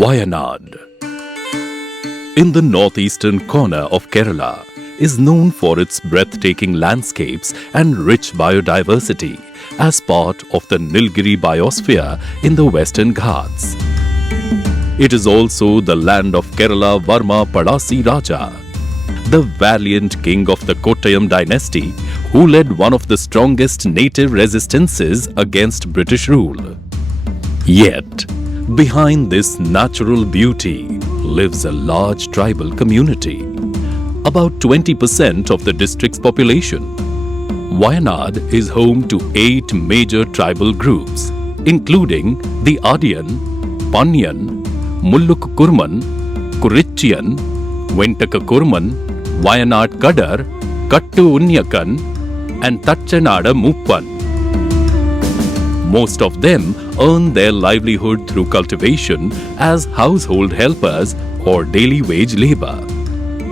Wayanad, in the northeastern corner of Kerala, is known for its breathtaking landscapes and rich biodiversity as part of the Nilgiri biosphere in the Western Ghats. It is also the land of Kerala Varma Padasi Raja, the valiant king of the Kottayam dynasty who led one of the strongest native resistances against British rule. Yet, behind this natural beauty lives a large tribal community, about 20% of the district's population. Wayanad is home to 8 major tribal groups, including the Adiyan, Panyan, Mullukkurman, Kurichian, Ventakkurman, Wayanad Kadar, Kattu Unyakan, and Tachanada Muppan. Most of them earn their livelihood through cultivation as household helpers or daily wage labor.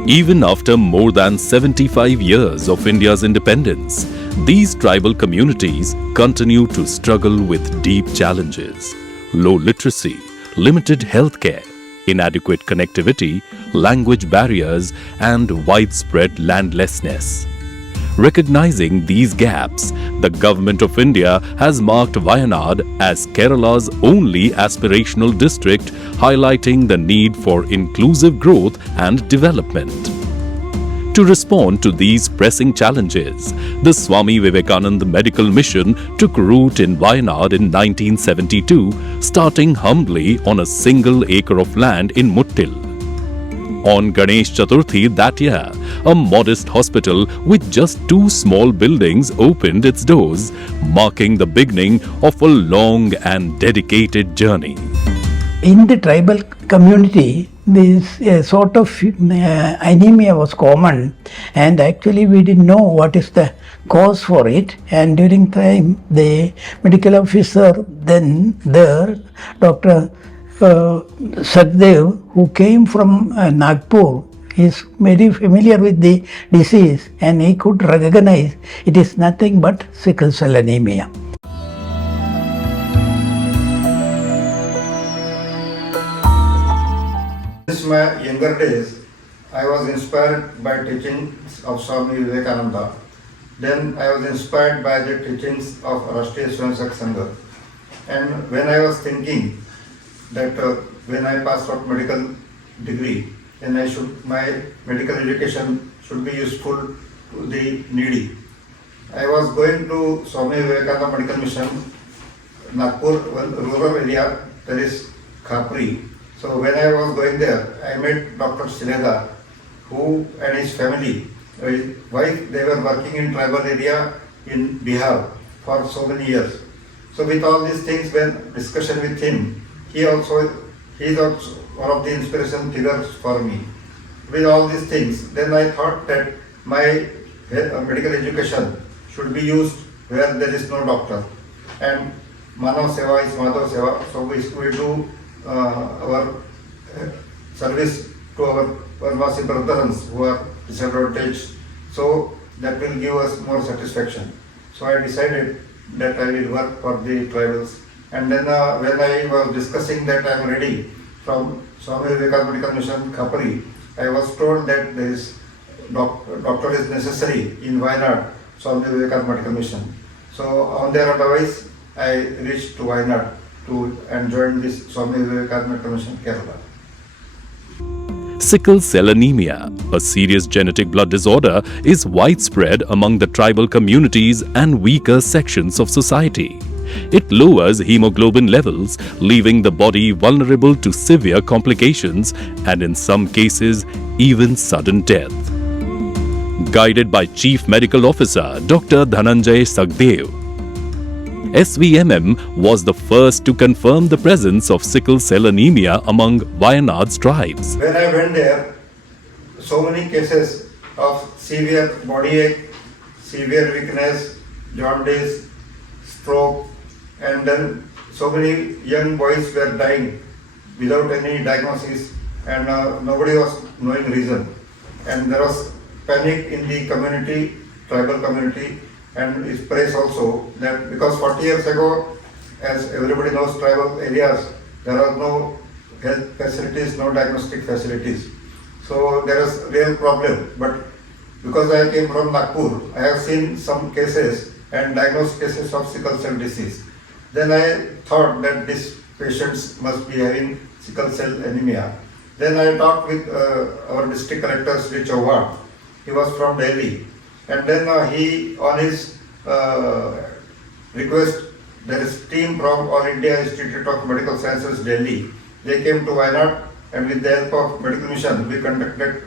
Even after more than 75 years of India's independence, these tribal communities continue to struggle with deep challenges: low literacy, limited healthcare, inadequate connectivity, language barriers, and widespread landlessness. Recognizing these gaps, the Government of India has marked Wayanad as Kerala's only aspirational district, highlighting the need for inclusive growth and development. To respond to these pressing challenges, the Swami Vivekananda Medical Mission took root in Wayanad in 1972, starting humbly on a single acre of land in Muttil. On Ganesh Chaturthi that year, a modest hospital with just 2 small buildings opened its doors, marking the beginning of a long and dedicated journey. In the tribal community, this sort of anemia was common, and actually we didn't know what is the cause for it. And during time, the medical officer then there, Dr. Sagdeo, who came from Nagpur, is very familiar with the disease, and he could recognize it is nothing but sickle cell anemia. In my younger days, I was inspired by teachings of Swami Vivekananda. Then I was inspired by the teachings of Rashtriya Swayamsevak Sangha. And when I was thinking that when I passed out medical degree, then my medical education should be useful to the needy. I was going to Swami Vivekananda Medical Mission, Nagpur, one rural area, there is Khapri. So when I was going there, I met Dr. Silega, who and his family, his wife, they were working in tribal area in Bihar for so many years. So with all these things, when discussion with him, he is also one of the inspiration figures for me. With all these things, then I thought that my medical education should be used where there is no doctor. And Manav Seva is Madhav Seva, so we do our service to our Varmasi brothers who are disadvantaged, so that will give us more satisfaction. So I decided that I will work for the tribals. And then when I was discussing that I am ready from Swami Vivekananda Medical Mission Khapri, I was told that there is doctor is necessary in Wayanad, Swami Vivekananda Medical Mission. So on their advice, I reached to Wayanad and joined this Swami Vivekananda Medical Mission, Kerala. Sickle cell anemia, a serious genetic blood disorder, is widespread among the tribal communities and weaker sections of society. It lowers hemoglobin levels, leaving the body vulnerable to severe complications and in some cases even sudden death. Guided by Chief Medical Officer Dr. Dhananjay Sagdeo, SVMM was the first to confirm the presence of sickle cell anemia among Wayanad's tribes. When I went there, so many cases of severe body ache, severe weakness, jaundice, stroke, and then so many young boys were dying without any diagnosis, and nobody was knowing reason. And there was panic in the community, tribal community, and its praise also, that because 40 years ago, as everybody knows, tribal areas, there was no health facilities, no diagnostic facilities. So there is real problem. But because I came from Nagpur, I have seen some cases and diagnosed cases of sickle cell disease. Then I thought that these patients must be having sickle cell anemia. Then I talked with our district collector, Sri Chauhan. He was from Delhi. And then he, on his request, there is team from All India Institute of Medical Sciences, Delhi. They came to Wayanad, and with the help of Medical Mission, we conducted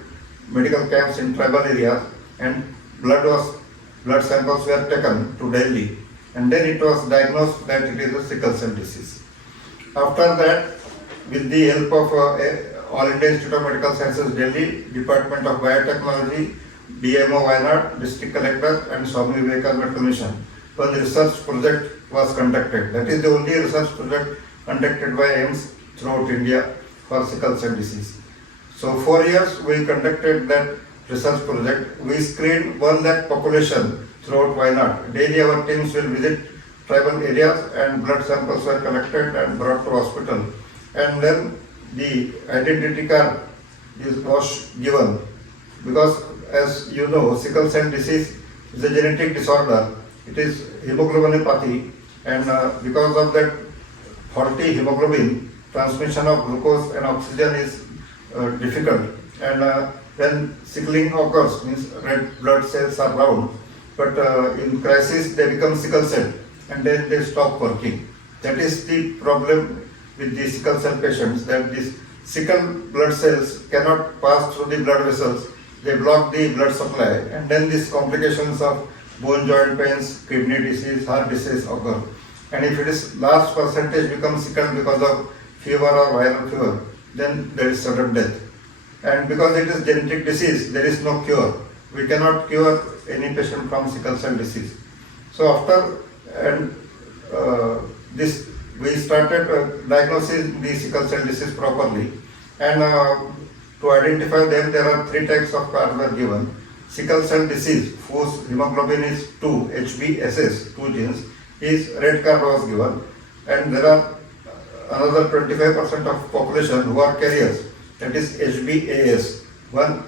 medical camps in tribal areas, and blood samples were taken to Delhi, and then it was diagnosed that it is a sickle cell disease. After that, with the help of All India Institute of Medical Sciences, Delhi, Department of Biotechnology, DMO Wayanad, District Collector, and Swami Vivekananda Medical Mission, one research project was conducted. That is the only research project conducted by AIMS throughout India for sickle cell disease. So 4 years we conducted that research project. We screened 1 lakh population throughout Wayanad. Daily our teams will visit tribal areas and blood samples were collected and brought to hospital. And then the identity card was given, because as you know, sickle cell disease is a genetic disorder. It is hemoglobinopathy, and because of that faulty hemoglobin, transmission of glucose and oxygen is difficult. And when sickling occurs, means red blood cells are round, but in crisis they become sickle cell and then they stop working. That is the problem with the sickle cell patients, that these sickle blood cells cannot pass through the blood vessels. They block the blood supply, and then these complications of bone joint pains, kidney disease, heart disease occur. And if it is large percentage becomes sickle because of fever or viral fever, then there is sudden death. And because it is genetic disease, there is no cure. We cannot cure any patient from sickle cell disease. So after this, we started diagnosing the sickle cell disease properly. And to identify them, there are 3 types of cards were given. Sickle cell disease, whose hemoglobin is 2, HbSS, 2 genes, is red card was given. And there are another 25% of population who are carriers, that is HbAs. One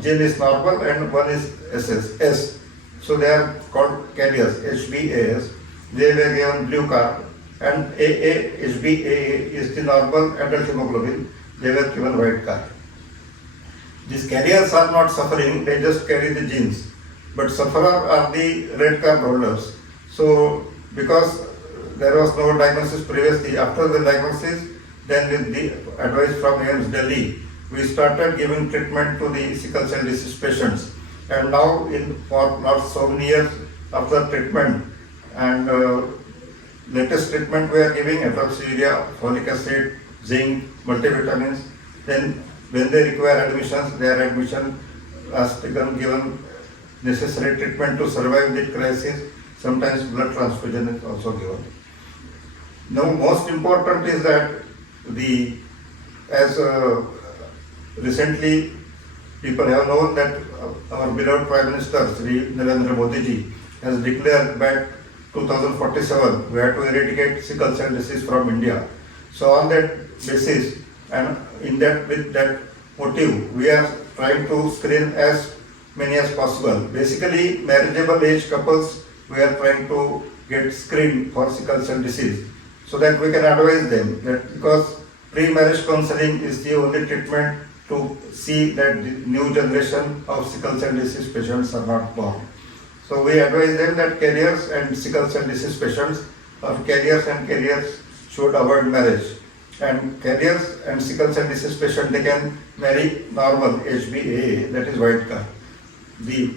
gene is normal and one is S. So they are called carriers, HbAs. They were given blue card. And HbAA is the normal adult hemoglobin. They were given white card. These carriers are not suffering, they just carry the genes. But sufferer are the red card holders. So because there was no diagnosis previously, after the diagnosis, then with the advice from AIMS Delhi, we started giving treatment to the sickle cell disease patients. And now for last so many years after treatment, and latest treatment we are giving hydroxyurea, folic acid, zinc, multivitamins. Then when they require admissions, their admission has given necessary treatment to survive the crisis. Sometimes blood transfusion is also given. Now most important is that as recently people have known that our beloved Prime Minister Sri Narendra Modi ji has declared by 2047 we have to eradicate sickle cell disease from India. So on that basis and with that motive, we are trying to screen as many as possible. Basically, marriageable age couples, we are trying to get screened for sickle cell disease, so that we can advise them that, because pre-marriage counseling is the only treatment to see that the new generation of sickle cell disease patients are not born. So we advise them that carriers and sickle cell disease patients, or carriers should avoid marriage. And carriers and sickle cell disease patients, they can marry normal HbA, that is white card. The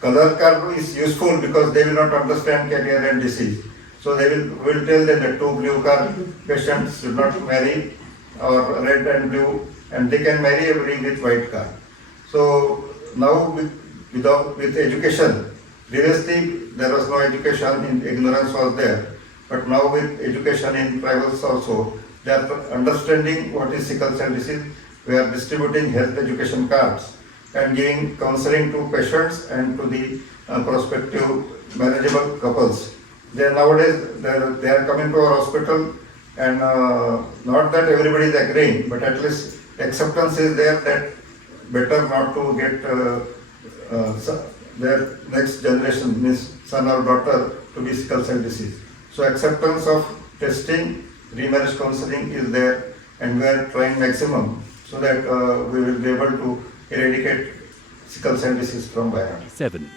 color card is useful because they will not understand carrier and disease. So they will tell them that 2 blue card patients should not marry, or red and blue, and they can marry every with white card. So now with education, previously there was no education, ignorance was there, but now with education in tribals also, they are understanding what is sickle cell disease. We are distributing health education cards and giving counseling to patients and to the prospective marriageable couples. Nowadays they are coming to our hospital and not that everybody is agreeing, but at least acceptance is there that better not to get their next generation, means son or daughter, to be sickle cell disease. So acceptance of testing, remarriage counseling is there, and we are trying maximum so that we will be able to eradicate sickle cell disease from Wayanad. 7.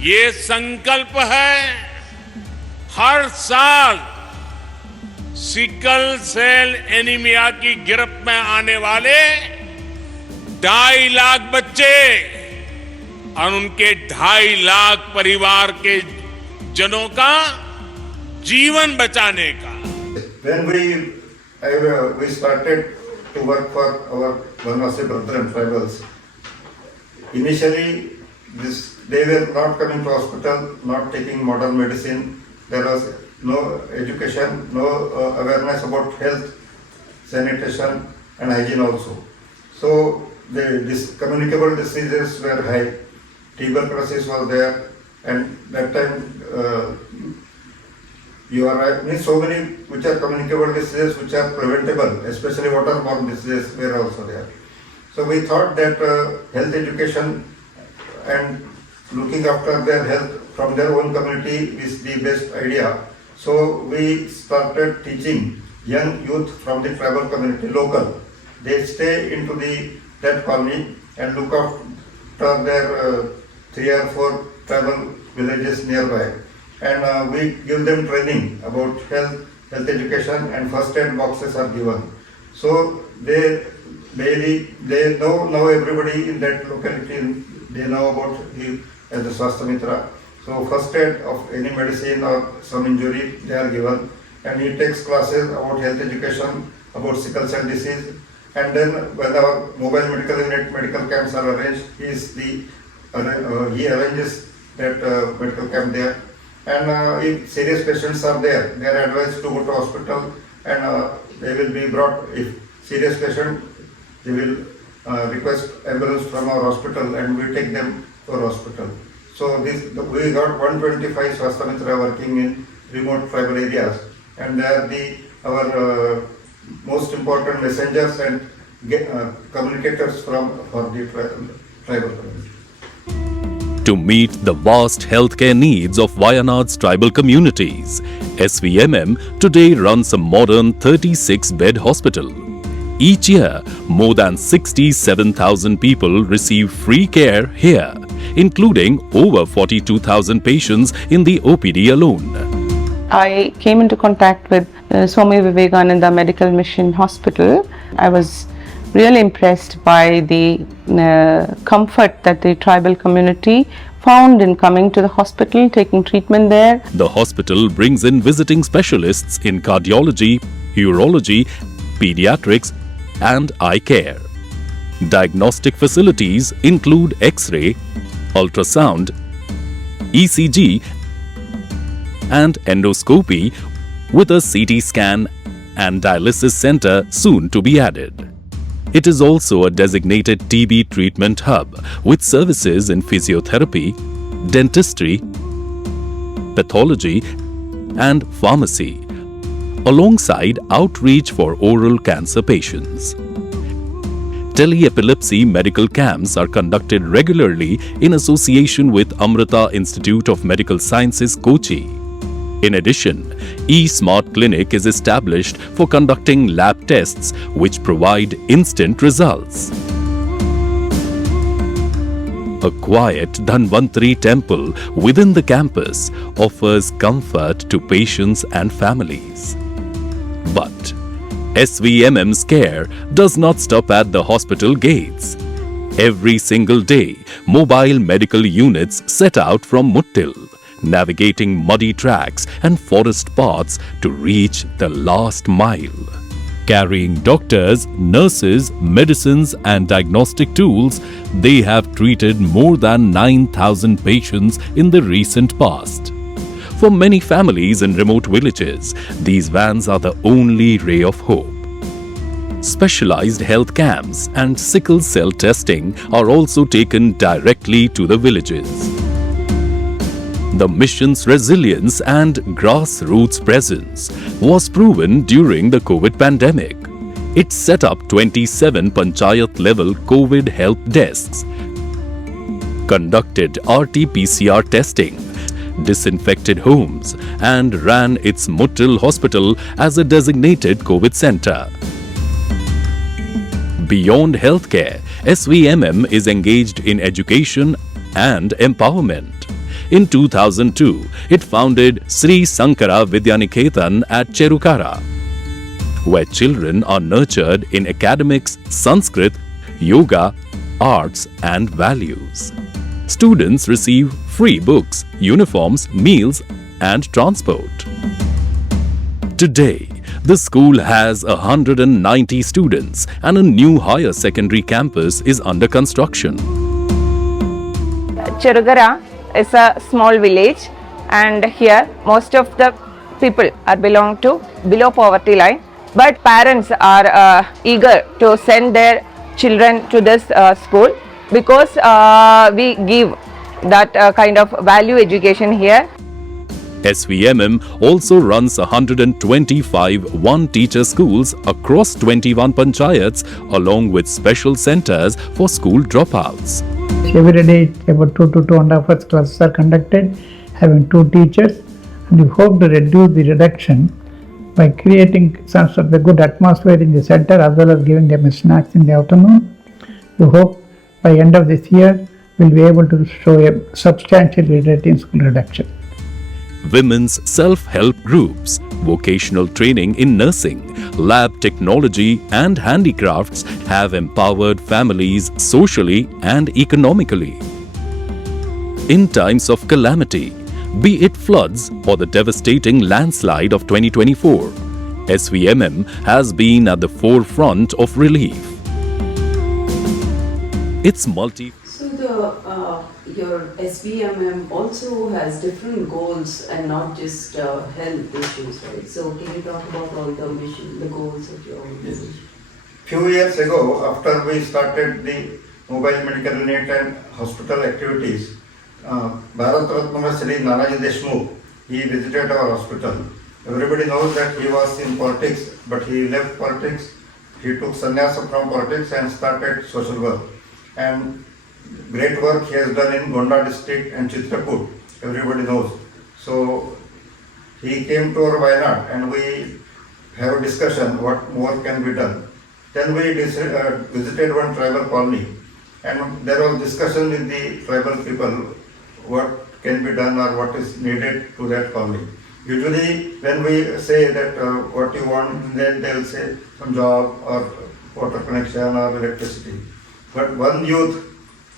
ये संकल्प है हर साल sickle cell anaemia की गिरफ्त में आने वाले 2.5 लाख बच्चे और उनके 2.5 लाख परिवार के जनों का जीवन बचाने का. When we started to work for our Vanvasi brethren tribals, initially they were not coming to hospital, not taking modern medicine. There was no education, no awareness about health, sanitation and hygiene also. So the communicable diseases were high. Tuberculosis was there, and that time you are right, means so many which are communicable diseases which are preventable, especially waterborne diseases were also there. So we thought that health education and looking after their health from their own community is the best idea. So we started teaching young youth from the tribal community, local. They stay into that colony and look after their 3 or 4 tribal villages nearby. And we give them training about health education, and first aid boxes are given. So they know everybody in that locality, they know about the Swasthya Mitra. So first aid of any medicine or some injury they are given, and he takes classes about health education, about sickle cell disease, and then when our mobile medical unit medical camps are arranged, he arranges that medical camp there. And if serious patients are there, they are advised to go to hospital, and they will be brought. If serious patient, they will request ambulance from our hospital, and we take them to our hospital. So we got 125 Swasthya Mitra working in remote tribal areas, and they are our most important messengers and communicators for the tribal community. To meet the vast healthcare needs of Wayanad's tribal communities, SVMM today runs a modern 36-bed hospital. Each year, more than 67,000 people receive free care here, including over 42,000 patients in the OPD alone. I came into contact with Swami Vivekananda Medical Mission Hospital. I was really impressed by the comfort that the tribal community found in coming to the hospital, taking treatment there. The hospital brings in visiting specialists in cardiology, urology, pediatrics, and eye care. Diagnostic facilities include X-ray, ultrasound, ECG, and endoscopy, with a CT scan and dialysis center soon to be added. It is also a designated TB treatment hub with services in physiotherapy, dentistry, pathology, and pharmacy, alongside outreach for oral cancer patients. Tele-epilepsy medical camps are conducted regularly in association with Amrita Institute of Medical Sciences, Kochi. In addition, eSmart Clinic is established for conducting lab tests which provide instant results. A quiet Dhanvantari temple within the campus offers comfort to patients and families. But SVMM's care does not stop at the hospital gates. Every single day, mobile medical units set out from Muttil, navigating muddy tracks and forest paths to reach the last mile. Carrying doctors, nurses, medicines and diagnostic tools, they have treated more than 9,000 patients in the recent past. For many families in remote villages, these vans are the only ray of hope. Specialized health camps and sickle cell testing are also taken directly to the villages. The mission's resilience and grassroots presence was proven during the COVID pandemic. It set up 27 panchayat-level COVID help desks, conducted RT-PCR testing, disinfected homes, and ran its Muttil hospital as a designated COVID center. Beyond healthcare, SVMM is engaged in education and empowerment. In 2002, it founded Sri Sankara Vidyaniketan at Cherukara, where children are nurtured in academics, Sanskrit, yoga, arts and values. Students receive free books, uniforms, meals and transport. Today, the school has 190 students and a new higher secondary campus is under construction. Cherugara is a small village, and here most of the people are belong to below poverty line, but parents are eager to send their children to this school because we give that kind of value education here. SVMM also runs 125 one-teacher schools across 21 panchayats along with special centers for school dropouts. Every day about 2 to 2.5 hours classes are conducted, having 2 teachers, and we hope to reduce the reduction by creating some sort of a good atmosphere in the center as well as giving them snacks in the afternoon. We hope by end of this year we'll be able to show a substantial in school reduction. Women's self-help groups, vocational training in nursing, lab technology and handicrafts have empowered families socially and economically. In times of calamity, be it floods or the devastating landslide of 2024, SVMM has been at the forefront of relief. It's So your SVMM also has different goals and not just health issues, right? So can you talk about all the mission, the goals of your organization? Few years ago, after we started the mobile medical unit and hospital activities, Bharat Ratna Shri Nanaji Deshmukh, he visited our hospital. Everybody knows that he was in politics, but he left politics. He took sannyasa from politics and started social work. And great work he has done in Gonda district and Chitrapur, everybody knows. So he came to our Wayanad and we have a discussion what more can be done. Then we visited one tribal colony and there was discussion with the tribal people what can be done or what is needed to that colony. Usually when we say that what you want, then they will say some job or water connection or electricity. But one youth,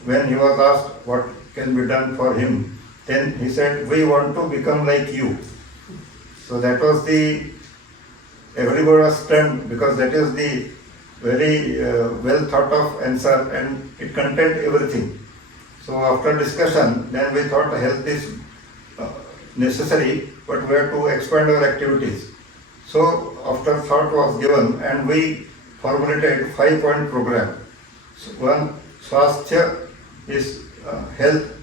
when he was asked what can be done for him, then he said, we want to become like you. So that was everybody was stunned because that is the very well thought of answer and it contained everything. So after discussion, then we thought health is necessary, but we have to expand our activities. So after thought was given and we formulated 5-point program. So one, Swasthya is health,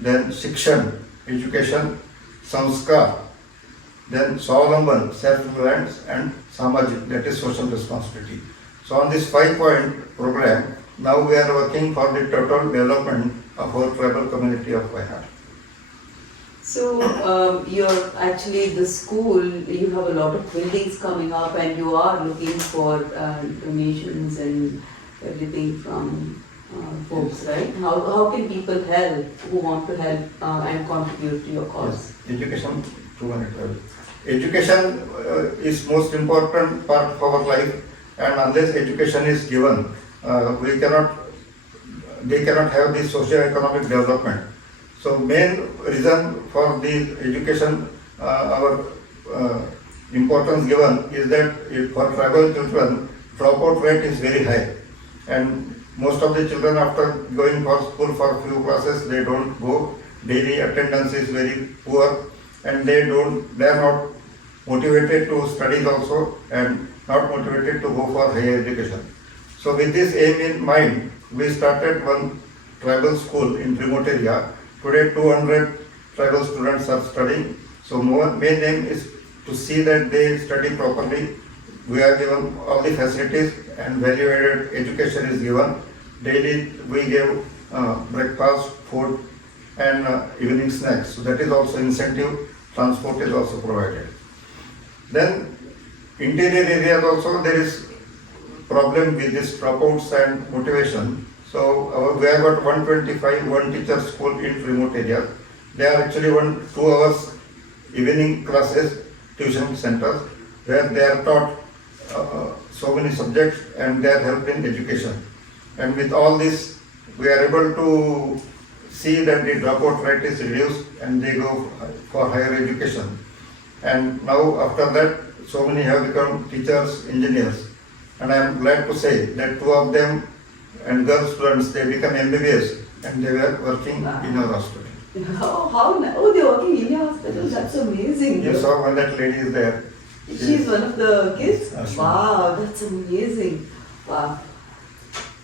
then Shikshan, education, Samskar, then Swalamban, self-reliance, and Samajik, that is social responsibility. So on this 5-point program, now we are working for the total development of our tribal community of Wayanad. So you're actually the school, you have a lot of buildings coming up and you are looking for donations and everything from folks, right? How can people help who want to help and contribute to your cause? Yes. Education, 200. Education is most important part of our life, and unless education is given, they cannot have the socio-economic development. So main reason for the education, our importance given is that for tribal children, dropout rate is very high, and most of the children after going for school for few classes, they don't go. Daily attendance is very poor, and they are not motivated to study also, and not motivated to go for higher education. So with this aim in mind, we started one tribal school in remote area. Today 200 tribal students are studying. So main aim is to see that they study properly. We are given all the facilities and value-added education is given. Daily we give breakfast, food and evening snacks. So that is also incentive. Transport is also provided. Then interior areas also there is problem with this dropouts and motivation. So we have got 125 one-teacher school in remote areas. They are actually 2 hours evening classes, tuition centers, where they are taught so many subjects and they are helped in education. And with all this, we are able to see that the dropout rate is reduced and they go for higher education. And now after that, so many have become teachers, engineers. And I am glad to say that 2 of them and girl students, they become MBBS and they were working in our hospital. Oh, they're working in your hospital. That's amazing. You saw when that lady is there. She's one of the kids? Yes. Wow, that's amazing. Wow.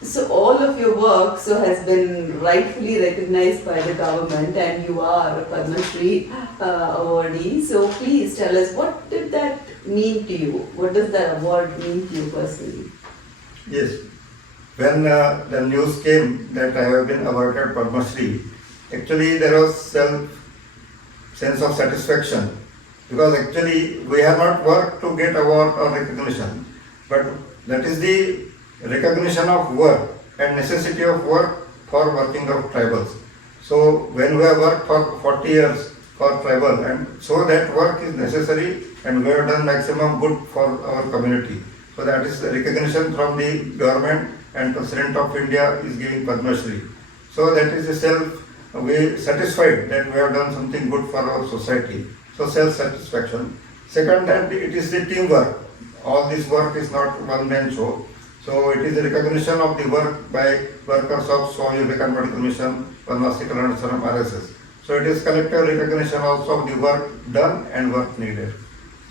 So all of your work has been rightfully recognized by the government and you are a Padma Shri awardee. So please tell us, what did that mean to you? What does that award mean to you personally? Yes. When the news came that I have been awarded Padma Shri, actually there was sense of satisfaction, because actually we have not worked to get award or recognition, but that is the recognition of work and necessity of work for working of tribals. So when we have worked for 40 years for tribal, and so that work is necessary and we have done maximum good for our community. So that is the recognition from the government, and President of India is giving Padma Shri. So that is we satisfied that we have done something good for our society. So self-satisfaction. Second, that it is the teamwork. All this work is not one-man show. So it is a recognition of the work by workers of Swami Vivekananda Medical Mission, Padma Shri RSS. So it is collective recognition also of the work done and work needed.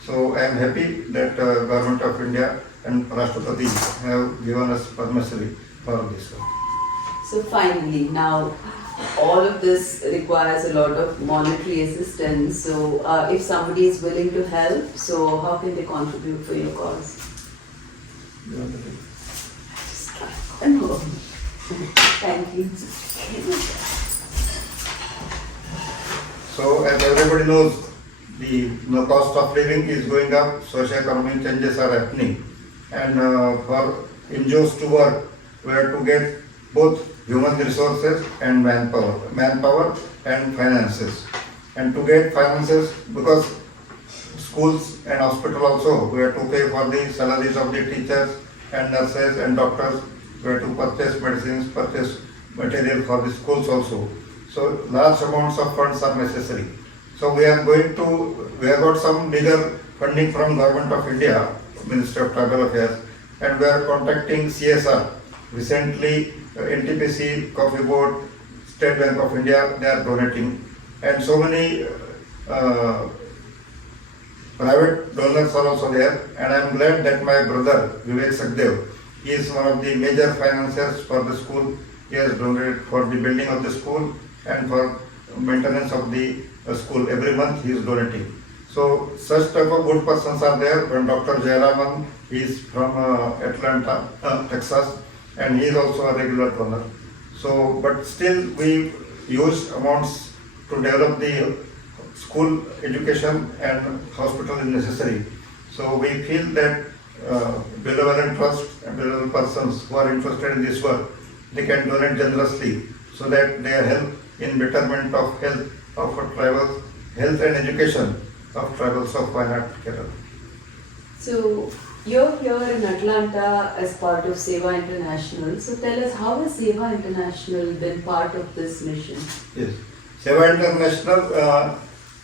So I am happy that Government of India and Rashtrapati have given us Padma Shri for this work. So finally, now all of this requires a lot of monetary assistance. So if somebody is willing to help, so how can they contribute for your cause? No. Thank you. So as everybody knows, the cost of living is going up, socio-economic changes are happening, and for NGOs to work, we have to get both human resources and manpower and finances. And to get finances, because schools and hospital also, we have to pay for the salaries of the teachers and nurses and doctors. We have to purchase medicines, purchase material for the schools also. So large amounts of funds are necessary. So we have got some bigger funding from Government of India, Ministry of Tribal Affairs, and we are contacting CSR. Recently, NTPC, Coffee Board, State Bank of India, they are donating. And so many private donors are also there. And I am glad that my brother, Sagdeo, he is one of the major financiers for the school. He has donated for the building of the school and for maintenance of the school. Every month he is donating. So such type of good persons are there. When Dr. Jayaraman, he is from Atlanta, Texas, and he is also a regular donor. So, but still we use amounts to develop the school education, and hospital is necessary. So we feel that benevolent trust and benevolent persons who are interested in this work, they can donate generously so that they help in betterment of health of tribals, health and education of tribals of Wayanad, Kerala. So you're here in Atlanta as part of Seva International. So tell us, how has Seva International been part of this mission? Yes, Seva International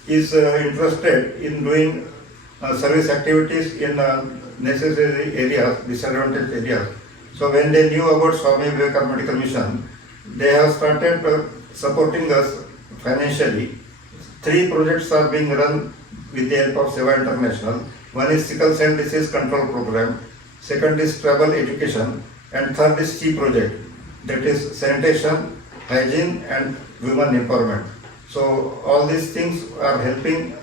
is interested in doing service activities in necessary areas, disadvantaged areas. So when they knew about Swami Vivekananda Medical Mission, they have started supporting us financially. 3 projects are being run with the help of Seva International. One is Sickle Cell Disease Control Program, second is Travel Education, and third is C project, that is sanitation, hygiene and women empowerment. So all these things are helping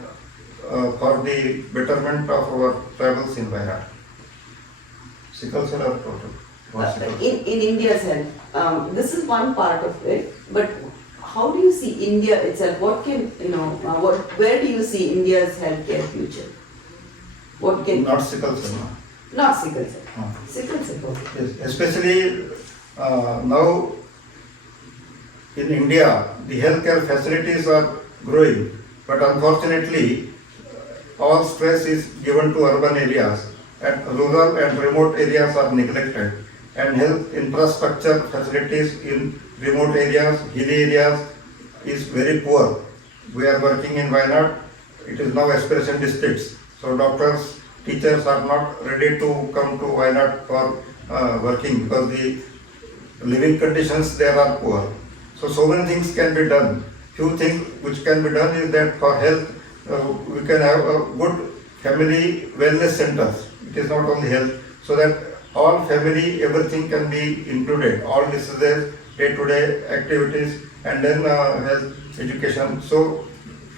for the betterment of our tribals in Wayanad. Sickle cell or total? In India's health, this is one part of it, but how do you see India itself? What can, where do you see India's healthcare future? What can... Not sickle cell, no? Not sickle cell. No. Sickle cell, okay. Yes, especially now in India, the healthcare facilities are growing, but unfortunately, all stress is given to urban areas, and rural and remote areas are neglected, and health infrastructure facilities in remote areas, hilly areas is very poor. We are working in Wayanad, it is now aspiration districts, so doctors, teachers are not ready to come to Wayanad for working because the living conditions there are poor. So many things can be done. Few things which can be done is that for health, we can have a good family wellness centers. It is not only health, so that all family, everything can be included, all diseases, day-to-day activities, and then health education. So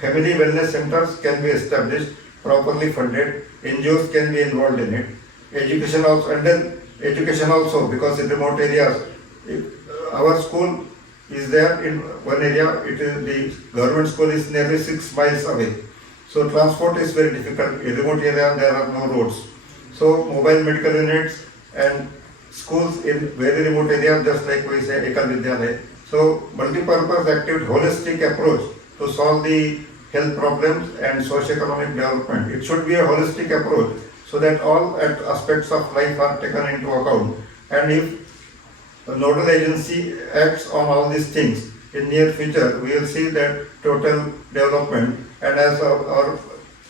family wellness centers can be established, properly funded, NGOs can be involved in it, education also, and then education also, because in remote areas, our school is there in one area, it is the government school is nearly 6 miles away. So transport is very difficult. In remote area there are no roads. So mobile medical units and schools in very remote areas, just like we say Ekal Vidyalaya. So multi-purpose active holistic approach to solve the health problems and socio-economic development. It should be a holistic approach so that all aspects of life are taken into account. And if the nodal agency acts on all these things, in near future we will see that total development, and as our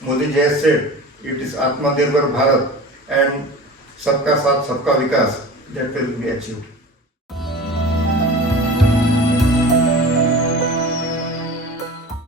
Modi ji has said, it is Atmanirbhar Bharat and Sabka Saath Sabka Vikas that will be achieved.